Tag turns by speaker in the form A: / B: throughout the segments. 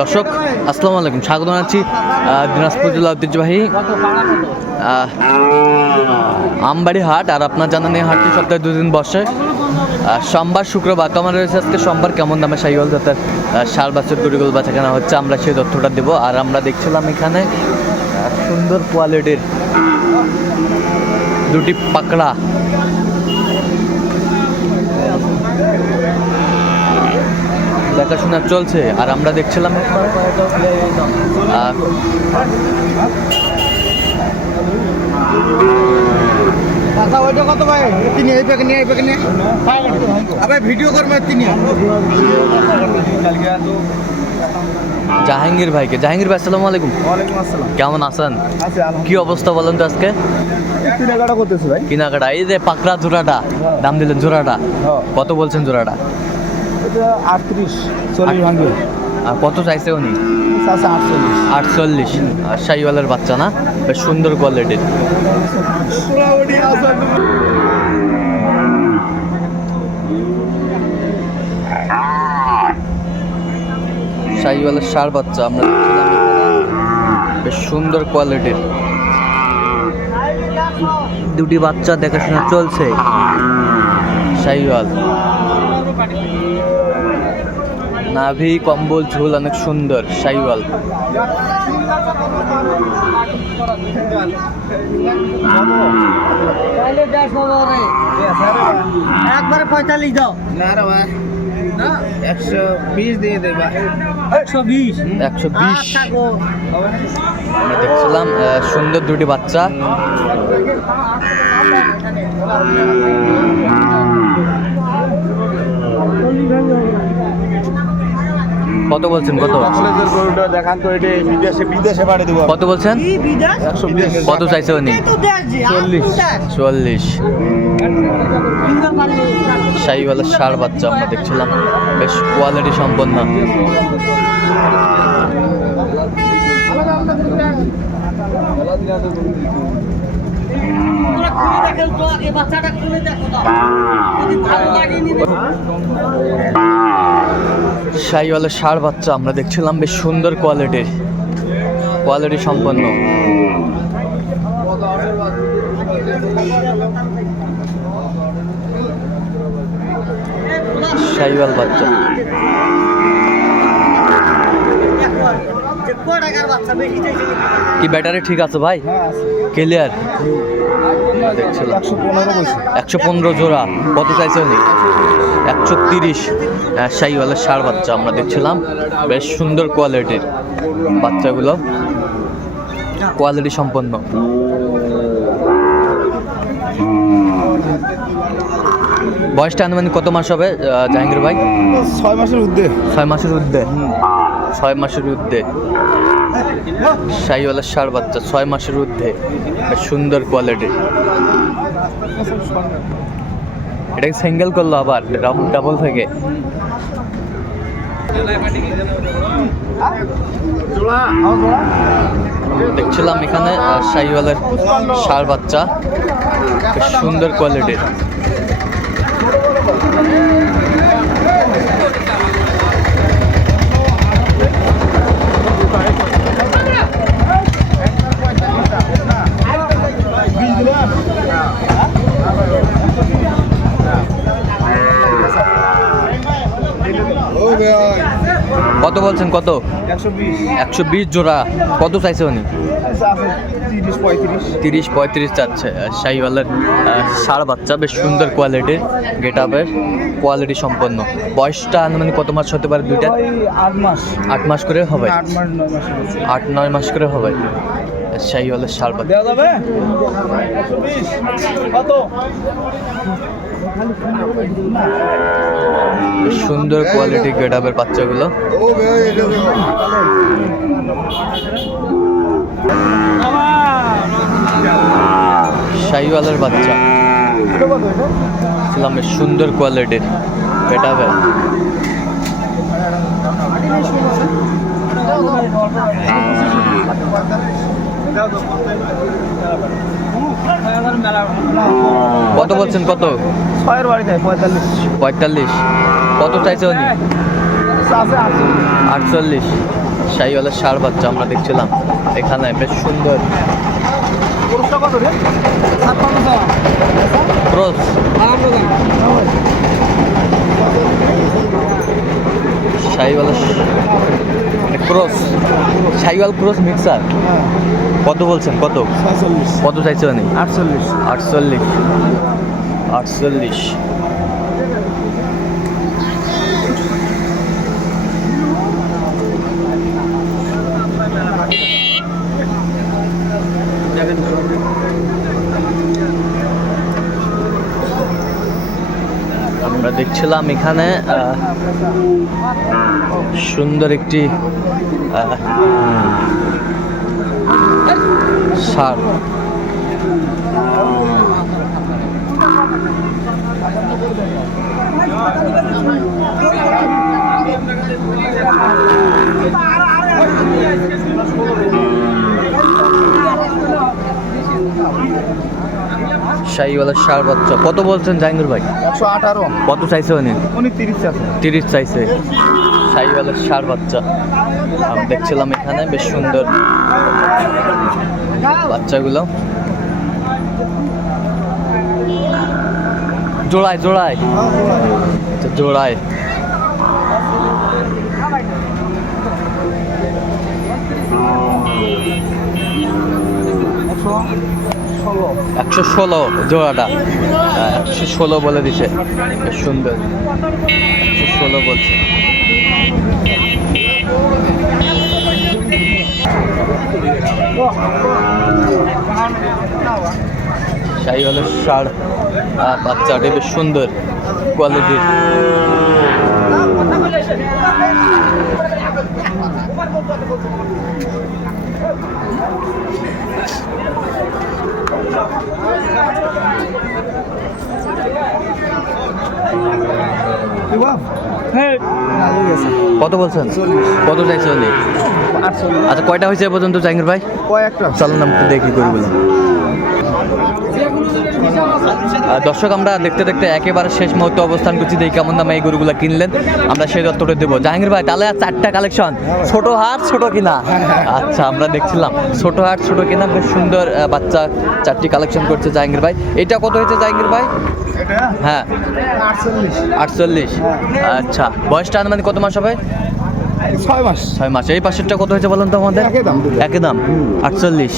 A: দর্শক আসসালামু আলাইকুম স্বাগত জানাচ্ছি দিনাজপুর জেলা ঐতিহ্যবাহী আমবাড়ি হাট আর আপনার জানেন এই হাটটি সপ্তাহে দুদিন বসে। সোমবার শুক্রবার আমার রয়েছে আজকে সোমবার কেমন দামে সাইওয়াল জাতের আহ, সার বাছুর গরুগুলো বাচ্চা কেনা হচ্ছে আমরা সেই তথ্যটা দেবো। আর আমরা দেখছিলাম এখানে সুন্দর কোয়ালিটির দুটি পাকড়া দেখাশোনা চলছে আর আমরা দেখছিলাম
B: আচ্ছা ওইটা কত ভাই? তিনি এই প্যাকে নিয়ে এই প্যাকে নিয়ে। আবার ভিডিও করবে তিনি।
A: জাহাঙ্গীর ভাইকে। জাহাঙ্গীর ভাই আসসালামু আলাইকুম। কেমন আছেন? কি অবস্থা বলেন তো আজকে?
B: কেনাকাটা করতেছি ভাই।
A: কেনাকাটা এই যে পাকড়া জোড়াটা দাম দিলেন জোড়াটা। কত বলছেন জোড়াটা
B: আটত্রিশ চল্লিশ ভাঙবে
A: আর কত চাইছে উনি?
B: আছে আটচল্লিশ।
A: আটচল্লিশ। আর শাহিওয়ালের বাচ্চা না? বেশ সুন্দর কোয়ালিটির শাহিওয়ালের সার বাচ্চা আমরা বেশ সুন্দর কোয়ালিটির দুটি বাচ্চা দেখাশোনা চলছে। শাহিওয়াল। নাভি কম্বল ঝোল অনেক সুন্দর শাহিওয়াল
B: একবারে পঁয়তাল্লিশ দাও। না রে ভাই। একশো বিশ দিয়ে দেবা একশো বিশ?
A: একশো বিশ। আমরা দেখছিলাম সুন্দর দুটি বাচ্চা। কত বলছেন কত?
B: দেখান তো এটা বিদেশে বিদেশে দিব।
A: কত বলছেন? কত চাইছে উনি?
B: চল্লিশ।
A: চুয়াল্লিশ শাহিওয়ালার সার বাচ্চা আমরা দেখছিলাম। বেশ কোয়ালিটি সম্পন্ন। শাহিওয়ালার সার বাচ্চা আমরা দেখছিলাম বেশ সুন্দর কোয়ালিটির কোয়ালিটি সম্পন্ন। শাহিওয়াল বাচ্চা। কি ব্যাটারি ঠিক আছে ভাই? ক্লিয়ার দেখছিলাম।
B: একশো পনেরো
A: জোড়া। কত চাইছে উনি? একশো তিরিশ। শাহিওয়ালের সার বাচ্চা আমরা দেখছিলাম। বেশ সুন্দর কোয়ালিটির বাচ্চাগুলো। কোয়ালিটি সম্পন্ন। বয়সটা আনুমানিক কত মাস হবে জাহাঙ্গীর ভাই?
B: ছয় মাসের উদ্যোগ
A: ছয় মাসের ঊর্ধ্বে। ছয় মাসের ঊর্ধ্বে। শাহিওয়ালার সার বাচ্চা, ছয় মাসের ঊর্ধ্বে। সুন্দর কোয়ালিটির এটাকে সিঙ্গেল করল আবার? ডাবল থেকে? দেখছিলাম এখানে শাহিওয়ালের সার বাচ্চা। সুন্দর কোয়ালিটির কত বলছেন? কত?
B: একশো বিশ।
A: জোড়া। কত চাইছে উনি?
B: তিরিশ পঁয়ত্রিশ।
A: তিরিশ পঁয়ত্রিশ চাচ্ছে। শাহিওয়ালের সার বাচ্চা বেশ সুন্দর কোয়ালিটির গেট আপের কোয়ালিটি সম্পন্ন। বয়সটা মানে কত মাস হতে পারে দুইটা?
B: আট মাস।
A: আট মাস করে হবে।
B: আট নয় মাস
A: করে হবে। শাহিওয়ালের ষাঁড় বাচ্চা
B: দেওয়া যাবে? কত?
A: সুন্দর কোয়ালিটি গেট আপের বাচ্চাগুলো। শাহিওয়ালের বাচ্চা। বেশ সুন্দর কোয়ালিটির গেট আপের কত বলছেন কত?
B: ছয়ের বাড়ি পঁয়তাল্লিশ।
A: পঁয়তাল্লিশ। কত চাইছে উনি? আটচল্লিশ। শাহিওয়ালের সার বাচ্চা আমরা দেখছিলাম এখানে বেশ সুন্দর। ক্রস শাহিওয়ালের ক্রস শাহিওয়াল ক্রস মিক্সার। কত বলছেন? কত? কত চাইছে উনি?
B: আটচল্লিশ।
A: আটচল্লিশ। আটচল্লিশ আমরা দেখছিলাম এখানে সুন্দর একটি সার। শাহিওয়ালা সার বাচ্চা কত বলছেন জাহাঙ্গীর ভাই?
B: একশো আঠারো।
A: কত চাইছে উনি?
B: উনি তিরিশ আছে
A: তিরিশ চাইছে। শাহিওয়ালার সার বাচ্চা আমি দেখছিলাম এখানে বেশ সুন্দর বাচ্চাগুলো। জোড়ায় জোড়ায়। আচ্ছা, জোড়ায়।
B: একশো ষোলো
A: একশো ষোলো জোড়াটা। হ্যাঁ, একশো ষোলো বলে দিছে। সুন্দর। একশো ষোলো বলছে। শাহিওয়ালের ষাড় আহ, বাচ্চাটি বেশ সুন্দর। কোয়ালিটির। কত বলছেন? কত চাইছে আচ্ছা কয়টা হয়েছে পর্যন্ত জাহাঙ্গীর ভাই?
B: কয়েকটা।
A: চলুন আমি দেখি করি বলুন দর্শক আমরা দেখতে দেখতে একেবারে শেষ মুহূর্তে অবস্থান করছি। দেখি কেমন দামে এই গরুগুলো কিনলেন। আমরা সেই দত্তটা দেবো। জাহাঙ্গীর ভাই তাহলে আর চারটা কালেকশন ছোট হাট ছোট কিনা? আচ্ছা আমরা দেখছিলাম। ছোট হাট ছোট কিনা বেশ সুন্দর বাচ্চা চারটি কালেকশন করছে জাহাঙ্গীর ভাই। এটা কত হয়েছে জাহাঙ্গীর ভাই? হ্যাঁ।
B: আটচল্লিশ।
A: আটচল্লিশ। আচ্ছা বয়সটা আনুমানিক কত মাস হবে?
B: ছয় মাস।
A: ছয় মাস। এই পাশেরটা কত হয়েছে বলুন তো আমাদের?
B: একই দাম
A: আটচল্লিশ।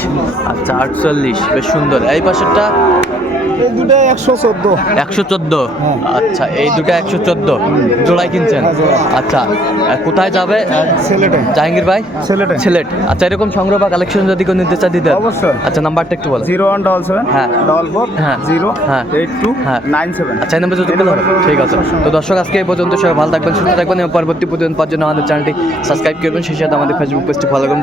A: আচ্ছা আটচল্লিশ। বেশ সুন্দর। এই পাশেরটা?
B: এই দুটো একশো চোদ্দ।
A: একশো চোদ্দ?
B: হ্যাঁ।
A: আচ্ছা এই দুটো একশো চোদ্দ। জোড়াই কিনছেন?
B: হ্যাঁ,
A: আচ্ছা কোথায় যাবে? জাহাঙ্গীর ভাই? সিলেট আচ্ছা এরকম সংগ্রহ বা কালেকশন যদি কেউ নিতে চায় দিতে। আচ্ছা নাম্বারটা একটু বলো
B: জিরো ওয়ান ডবল সেভেন
A: হ্যাঁ।
B: ডবল ফোর
A: হ্যাঁ।
B: জিরো
A: হ্যাঁ।
B: এইট টু
A: হ্যাঁ।
B: Nine seven.
A: আচ্ছা নাম্বার যদি ঠিক আছে। তো দর্শক আজকে এই পর্যন্ত সবাই ভালো থাকবেন সুস্থ থাকবেন এবং পরবর্তী প্রতিদিন পাওয়ার জন্য আমাদের চ্যানেলটি সাবস্ক্রাইব করবেন। সেই সাথে আমাদের ফেসবুক পেজটি ফলো করুন